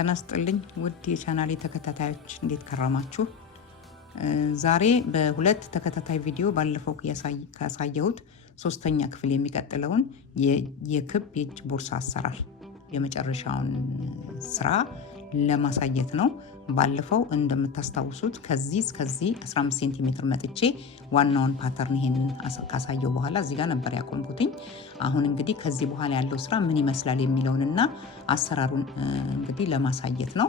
ጤና ይስጥልኝ ውድ የቻናሌ ተከታታዮች እንዴት ከረማችሁ? ዛሬ በሁለት ተከታታይ ቪዲዮ ባለፈው ያሳየሁት ሶስተኛ ክፍል የሚቀጥለውን የክብ የእጅ ቦርሳ አሰራር የመጨረሻውን ስራ ለማሳየት ነው። ባለፈው እንደምታስታውሱት ከዚህ እስከዚህ 15 ሴንቲሜትር መጥቼ ዋናውን ፓተርን ይሄንን ካሳየው በኋላ እዚህ ጋር ነበር ያቆምኩትኝ። አሁን እንግዲህ ከዚህ በኋላ ያለው ስራ ምን ይመስላል የሚለውንና አሰራሩን እንግዲህ ለማሳየት ነው።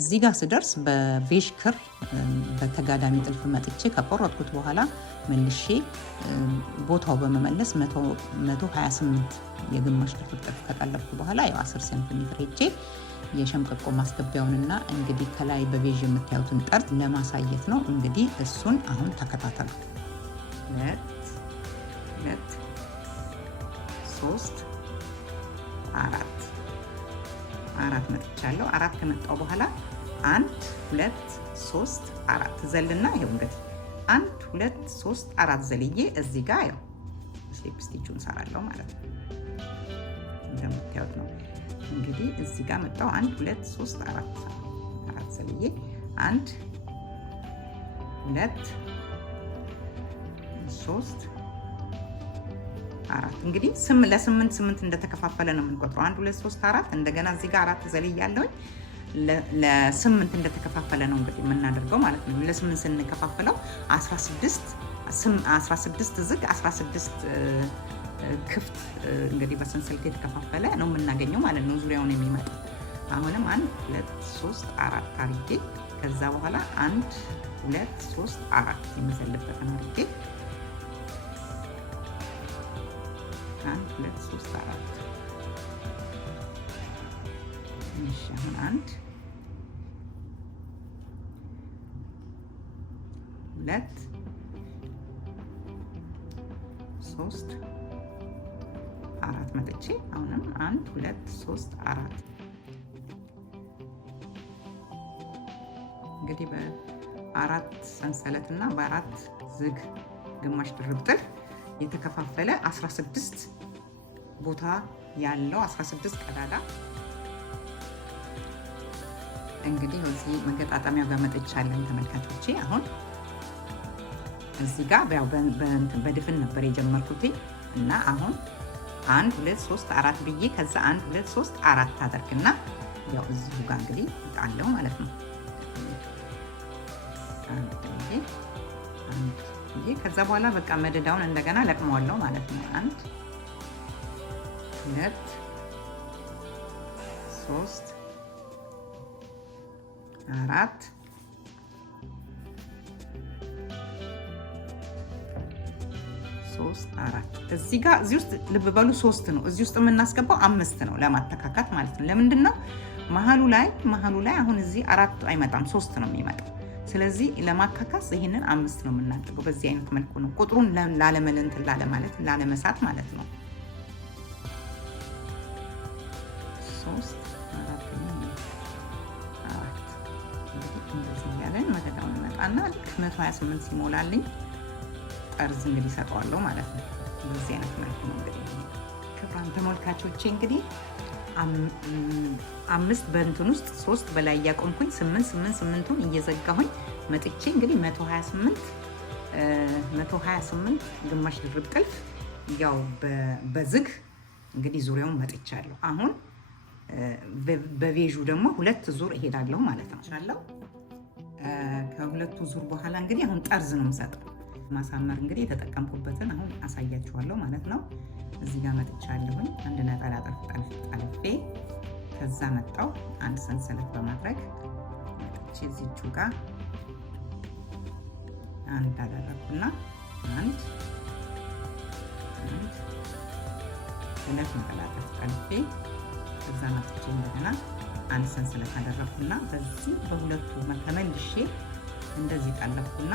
እዚህ ጋር ስደርስ በቬጅ ክር በተጋዳሚ ጥልፍ መጥቼ ከቆረጥኩት በኋላ መልሼ ቦታው በመመለስ 128 የግማሽ ጥልፍ ከጠለፍኩ በኋላ ያው 10 ሴንቲሜትር ሄጄ የሸምቀቆ ማስገቢያውንና እንግዲህ ከላይ በቬጅ የምታዩትን ጠርዝ ለማሳየት ነው። እንግዲህ እሱን አሁን ተከታተሉ። 2 3 4 መጥቻለሁ። 4 ከመጣው በኋላ 1 2 3 4 ዘልና ይሄው እንግዲህ 1 2 3 4 ዘልዬ እዚህ ጋር ያው ስሊፕ ስቲቹን ሰራለሁ ማለት ነው። እንደምታዩት ነው እንግዲህ እዚህ ጋር መጣው 1 2 3 4 ዘልዬ 1 2 3 4 እንግዲህ ለ8 እንደተከፋፈለ ነው የምንቆጥረው። 1 2 3 4 እንደገና እዚህ ጋር 4 ዘልያለሁ። ለ8 እንደተከፋፈለ ነው እንግዲህ የምናደርገው ማለት ነው። ለ8 ስንከፋፈለው 16 ዝግ 16 ክፍት እንግዲህ በሰንሰለት የተከፋፈለ ነው የምናገኘው ማለት ነው ዙሪያውን የሚመጣ። አሁንም 1 2 3 4 አድርጌ ከዛ በኋላ 1 2 3 4 የሚዘልበትን አድርጌ 1 2 3 4 እሺ አሁን 1 2 3 4 መጥቼ አሁንም 1 2 3 4 እንግዲህ በ4 ሰንሰለትና በ4 ዝግ ግማሽ ድርብ ጥልፍ የተከፋፈለ 16 ቦታ ያለው 16 ቀዳዳ እንግዲህ እዚህ መገጣጠሚያው ጋር መጥቻለሁ ተመልካቾቼ። አሁን እዚህ ጋር ያው በድፍን ነበር የጀመርኩት እና አሁን 1 2 3 4 ብዬ ከዛ 1 2 3 4 አደርግና ያው እዚሁ ጋር እንግዲህ እጣለሁ ማለት ነው። ከዛ በኋላ በቃ መደዳውን እንደገና ለቅመዋለሁ ማለት ነው። 1 2 3 4 3 4 እዚህ ጋር እዚህ ውስጥ ልብ በሉ 3 ነው እዚህ ውስጥ የምናስገባው 5 ነው ለማተካካት ማለት ነው። ለምንድን ነው መሀሉ ላይ አሁን እዚህ 4 አይመጣም 3 ነው የሚመጣው። ስለዚህ ለማካካስ ይሄንን 5 ነው የምናደርገው። በዚህ አይነት መልኩ ነው ቁጥሩን ላለመሳት ማለት ነው። 3 4 እንደዚህ ያለን መደዳውን መጣና ልክ 128 ሲሞላልኝ ጠርዝ እንግዲህ ሰጠዋለሁ ማለት ነው። በዚህ አይነት መልኩ ነው እንግዲህ ክብራን ተመልካቾቼ እንግዲህ 5 በእንትን ውስጥ 3 በላይ ያቆምኩኝ 8ቱን እየዘጋሁኝ መጥቼ እንግዲህ 128 ግማሽ ድርብ ጥልፍ ያው በዝግ እንግዲህ ዙሪያውን መጥቻለሁ። አሁን በቬጁ ደግሞ 2 ዙር እሄዳለሁ ማለት ነው። ከሁለቱ ዙር በኋላ እንግዲህ አሁን ጠርዝ ነው የምሰጠው። ማሳመር እንግዲህ የተጠቀምኩበትን አሁን አሳያችኋለሁ ማለት ነው። እዚህ ጋር መጥቻለሁኝ አንድ ነጠላ ጥልፍ ጠልፌ ከዛ መጣው አንድ ሰንሰለት በማድረግ መጥቼ እዚቹ ጋር አንድ አደረኩና አንድ 2 ነጠላ ጥልፍ ጠልፌ ከዛ መጥቼ እንደገና አንድ ሰንሰለት አደረኩና በዚህ በሁለቱ ተመልሼ እንደዚህ ጠለፍኩና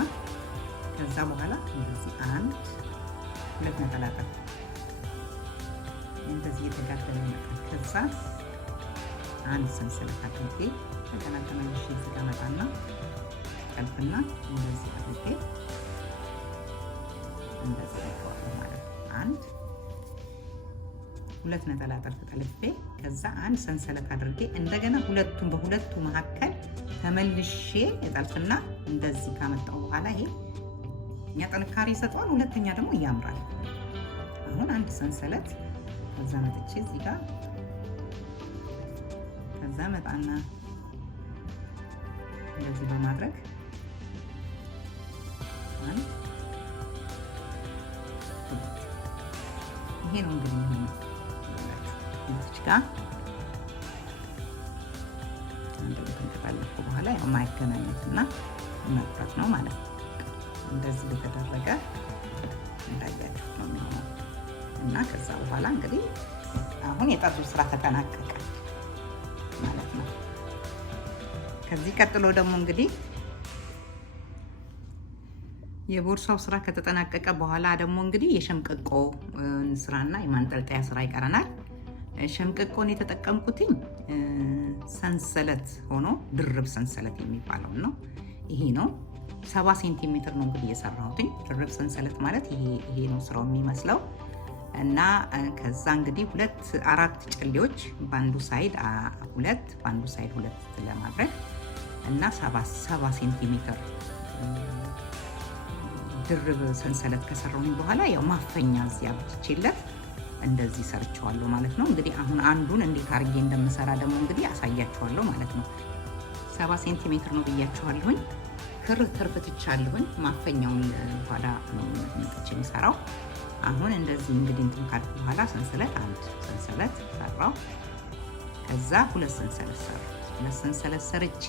ከዛ በኋላ እንደዚህ 2 ነጠላ ጥልፍ እንደዚህ የተጋደለ ይመጣል። ከዛ አንድ ሰንሰለት አድርጌ እንደገና ተመልሼ እዚህ ጋር መጣና ጠልፍና እንደዚህ አድርጌ እንደዚህ አድርጌ ማለት ነው። 1 ሁለት ነጠላ ጥልፍ ጠልፌ ከዛ አንድ ሰንሰለት አድርጌ እንደገና በሁለቱ መካከል ተመልሼ እጠልፍና እንደዚህ ካመጣው በኋላ ይሄ እኛ ጥንካሬ ይሰጠዋል። ሁለተኛ ደግሞ ያምራል። አሁን አንድ ሰንሰለት ከዛ መጥቼ እዚህ ጋር ከዛ መጣና እንደዚህ በማድረግ ይሄ ነው እንግዲህ እዚህ ጋር እንደዚህ ተንቀጣለፍኩ በኋላ ያው ማይገናኘትና መጥራት ነው ማለት ነው። እንደዚህ የተደረገ እንዳያችሁት ነው የሚሆነው እና ከዛ በኋላ እንግዲህ አሁን የጠርዙ ስራ ተጠናቀቀ ማለት ነው። ከዚህ ቀጥሎ ደግሞ እንግዲህ የቦርሳው ስራ ከተጠናቀቀ በኋላ ደግሞ እንግዲህ የሸምቀቆ ስራና የማንጠልጠያ ስራ ይቀረናል። ሸምቀቆን የተጠቀምኩትኝ ሰንሰለት ሆኖ ድርብ ሰንሰለት የሚባለው ነው። ይሄ ነው 70 ሴንቲሜትር ነው እንግዲህ የሰራሁትኝ። ድርብ ሰንሰለት ማለት ይሄ ነው ስራው የሚመስለው እና ከዛ እንግዲህ አራት ጨሌዎች በአንዱ ሳይድ ሁለት በአንዱ ሳይድ ሁለት ለማድረግ እና 70 ሴንቲሜትር ድርብ ሰንሰለት ከሰራሁኝ በኋላ ያው ማፈኛ እዚህ አብጅቼለት እንደዚህ ሰርቻለሁ ማለት ነው። እንግዲህ አሁን አንዱን እንዴት አድርጌ እንደምሰራ ደግሞ እንግዲህ አሳያችኋለሁ ማለት ነው። 70 ሴንቲሜትር ነው ብያችኋለሁኝ። ክር ተርፍትቻለሁኝ። ማፈኛውን በኋላ ነው መጥቼ የምሰራው። አሁን እንደዚህ እንግዲህ እንትን ካልኩ በኋላ አንድ ሰንሰለት ሰራው። ከዛ ሁለት ሰንሰለት ሰርቼ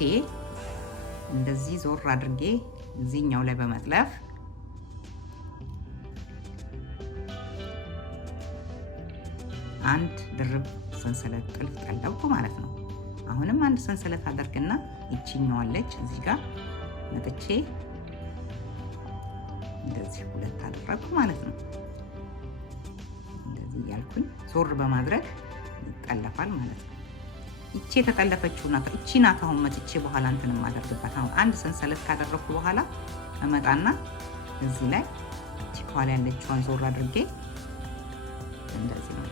እንደዚህ ዞር አድርጌ እዚህኛው ላይ በመጥለፍ አንድ ድርብ ሰንሰለት ጥልፍ ጠለብኩ ማለት ነው። አሁንም አንድ ሰንሰለት አደርግና ይችኛዋለች እዚህ ጋር መጥቼ እንደዚህ ሁለት አደረኩ ማለት ነው። እንደዚህ ያልኩኝ ዞር በማድረግ ይጠለፋል ማለት ነው። ይቺ የተጠለፈችው ናት። እቺ ናት አሁን መጥቼ በኋላ እንትን ማደርግባት። አሁን አንድ ሰንሰለት ካደረኩ በኋላ እመጣና እዚህ ላይ እቺ ከኋላ ያለችዋን ዞር አድርጌ እንደዚህ ነው።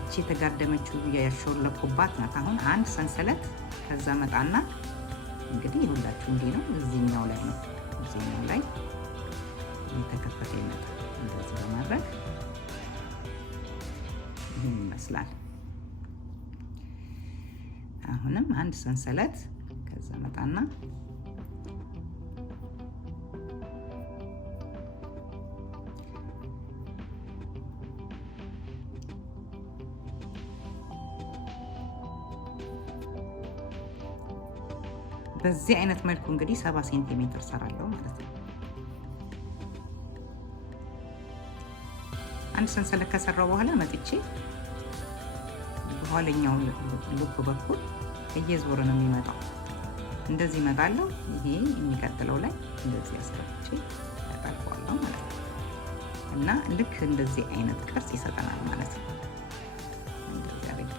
እቺ የተጋደመችው ያሾለኩባት ናት። አሁን አንድ ሰንሰለት ከዛ መጣና እንግዲህ ይሁላችሁ እንዲህ ነው። እዚህኛው ላይ ነው እዚህኛው ላይ የተከፈተ ይመጣል። እንደዚህ በማድረግ ይህን ይመስላል። አሁንም አንድ ሰንሰለት ከዛ መጣና በዚህ አይነት መልኩ እንግዲህ 70 ሴንቲሜትር ሰራለሁ ማለት ነው። አንድ ሰንሰለት ከሰራው በኋላ መጥቼ በኋለኛው ልብ በኩል እየዞረ ነው የሚመጣው። እንደዚህ እመጣለሁ። ይሄ የሚቀጥለው ላይ እንደዚህ አስገብቼ ያጣቀዋለሁ ማለት ነው እና ልክ እንደዚህ አይነት ቅርጽ ይሰጠናል ማለት ነው። እንደዚህ አድርጌ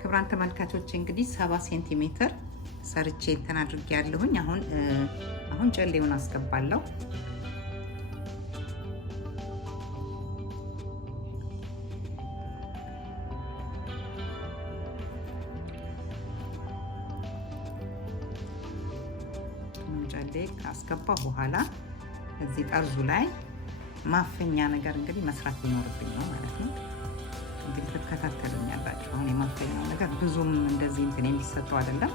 ክቡራን ተመልካቾች እንግዲህ 70 ሴንቲሜትር ሰርቼ እንትን አድርጌ ያለሁኝ። አሁን ጨሌውን አስገባለሁ። ጨሌ ካስገባሁ በኋላ እዚህ ጠርዙ ላይ ማፈኛ ነገር እንግዲህ መስራት ሊኖርብኝ ነው ማለት ነው። እንግዲህ ትከታተሉኛላችሁ። አሁን የማፈኛው ነገር ብዙም እንደዚህ እንትን የሚሰጠው አይደለም፣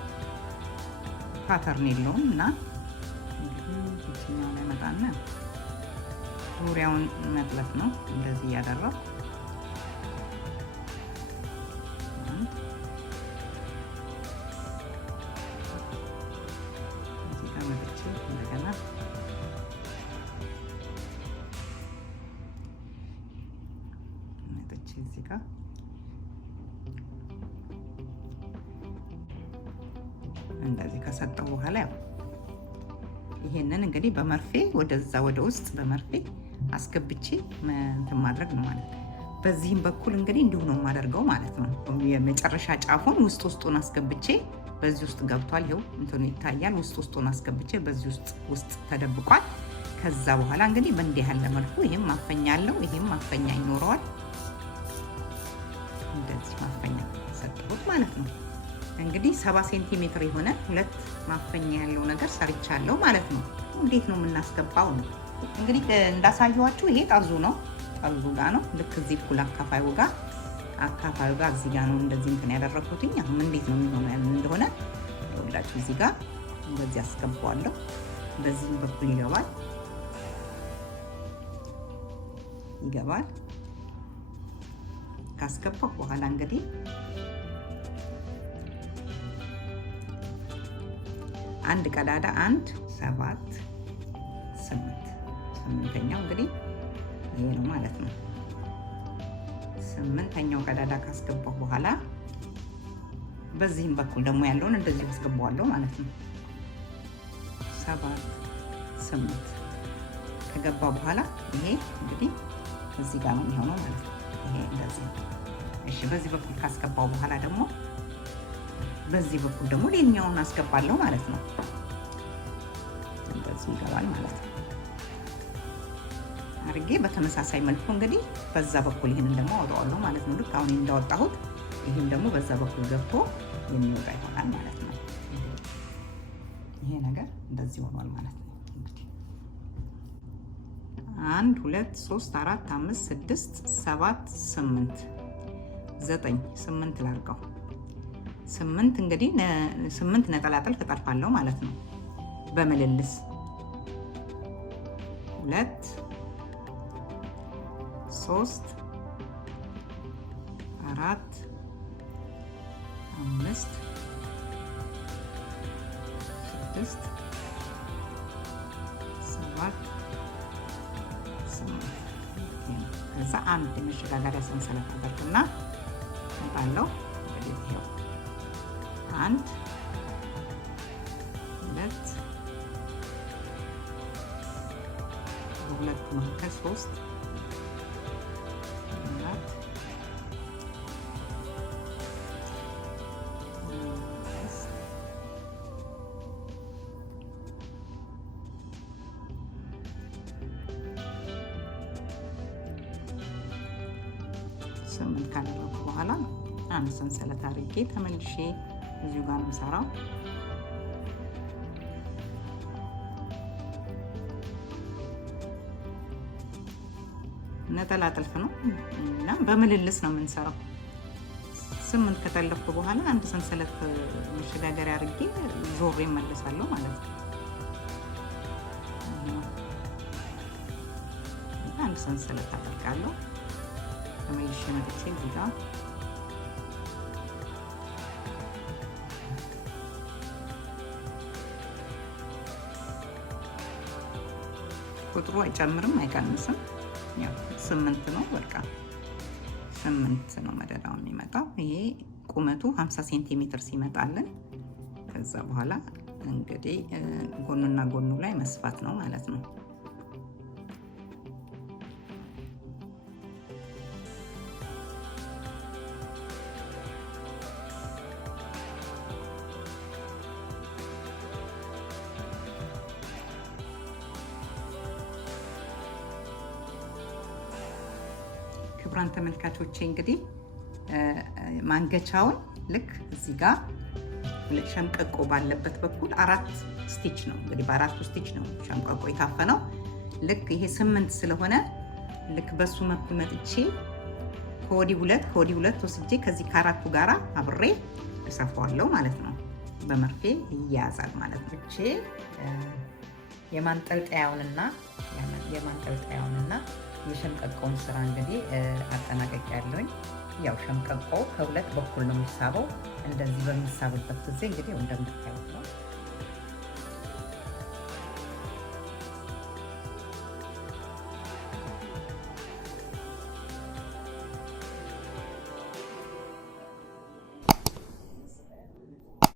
ፓተርን የለውም እና እንግዲህ እዚህኛው ላይ መጣና ዙሪያውን መጥለፍ ነው። እንደዚህ እያደረኩ እዚህ ጋር መጥቼ እንደገና እዚህ ጋር እንደዚህ ከሰጠው በኋላ ያው ይሄንን እንግዲህ በመርፌ ወደዛ ወደ ውስጥ በመርፌ አስገብቼ እንትን ማድረግ ነው ማለት ነው። በዚህም በኩል እንግዲህ እንዲሁ ነው የማደርገው ማለት ነው። የመጨረሻ ጫፉን ውስጡን አስገብቼ በዚህ ውስጥ ገብቷል። ይኸው እንትኑ ይታያል። ውስጡን አስገብቼ በዚህ ውስጥ ተደብቋል። ከዛ በኋላ እንግዲህ በእንዲህ ያለ መልኩ ይሄም ማፈኛ አለው፣ ይሄም ማፈኛ ይኖረዋል። እንደዚህ ማፈኛ ሰጥቶት ማለት ነው። እንግዲህ 70 ሴንቲሜትር የሆነ ሁለት ማፈኛ ያለው ነገር ሰርቻለሁ ማለት ነው። እንዴት ነው የምናስገባው ነው እንግዲህ እንዳሳየኋችሁ። ይሄ ጠርዙ ነው፣ ጠርዙ ጋር ነው ልክ እዚህ እኩል አካፋዩ ጋር እዚህ ጋር ነው እንደዚህ እንትን ያደረኩትኝ። አሁን እንዴት ነው የሚሆነው እንደሆነ ይኸውላችሁ፣ እዚህ ጋር እንደዚህ አስገባዋለሁ። በዚህ በኩል ይገባል። ካስገባሁ በኋላ እንግዲህ አንድ ቀዳዳ 1 7 8ኛው እንግዲህ ይሄ ነው ማለት ነው። 8ኛው ቀዳዳ ካስገባሁ በኋላ በዚህም በኩል ደግሞ ያለውን እንደዚህ አስገባዋለሁ ማለት ነው። 7 8 ከገባ በኋላ ይሄ እንግዲህ እዚህ ጋር ነው የሚሆነው ማለት ነው። ይሄ እንደዚህ። እሺ በዚህ በኩል ካስገባው በኋላ ደግሞ በዚህ በኩል ደግሞ ሌላኛውን አስገባለሁ ማለት ነው። እንደዚህ ይገባል ማለት ነው አድርጌ በተመሳሳይ መልኩ እንግዲህ በዛ በኩል ይሄንን ደግሞ አወጣዋለሁ ማለት ነው። ልክ አሁን እንዳወጣሁት ይሄን ደግሞ በዛ በኩል ገብቶ የሚወጣ ይሆናል ማለት ነው። ይሄ ነገር እንደዚህ ሆኗል ማለት ነው። እንግዲህ 1 2 3 4 5 6 7 8 9 8 ላድርገው። 8 እንግዲህ 8 ነጠላ ጥልፍ እጠልፋለሁ ማለት ነው በምልልስ 2 3 4 5 6 7 8 ከዛ አንድ የመሸጋገሪያ ሰንሰለት አደርግና እመጣለሁ። ይሄው 1 2 በሁለት መካከል 3 8 ካደረኩ በኋላ አንድ ሰንሰለት አድርጌ ተመልሼ እዚሁ ጋር ነው የምሰራው። ነጠላ ጥልፍ ነው እና በምልልስ ነው የምንሰራው። 8 ከጠለፍኩ በኋላ አንድ ሰንሰለት መሸጋገሪያ አድርጌ ዞሬ እመለሳለሁ ማለት ነው። አንድ ሰንሰለት አደርጋለሁ። ተመልሼ መጥቼ እዚህ ጋር ቁጥሩ አይጨምርም አይቀንስም። ያው 8 ነው በቃ 8 ነው መደዳው የሚመጣው። ይሄ ቁመቱ 50 ሴንቲሜትር ሲመጣልን ከዛ በኋላ እንግዲህ ጎኑና ጎኑ ላይ መስፋት ነው ማለት ነው። ክቡራን ተመልካቾቼ እንግዲህ ማንገቻውን ልክ እዚህ ጋር ሸምቀቆ ባለበት በኩል 4 ስቲች ነው እንግዲህ በ4 ስቲች ነው ሸምቀቆ የታፈነው። ልክ ይሄ 8 ስለሆነ ልክ በሱ መልኩ መጥቼ ከወዲህ 2 ወስጄ ከዚህ ከአራቱ ጋራ አብሬ እሰፋዋለሁ ማለት ነው። በመርፌ ይያዛል ማለት ነው። እቺ የማንጠልጠያውንና የሸምቀቆውን ስራ እንግዲህ አጠናቀቂያለሁኝ። ያው ሸምቀቆ ከሁለት በኩል ነው የሚሳበው። እንደዚህ በሚሳብበት ጊዜ እንግዲህ እንደምታዩት ነው።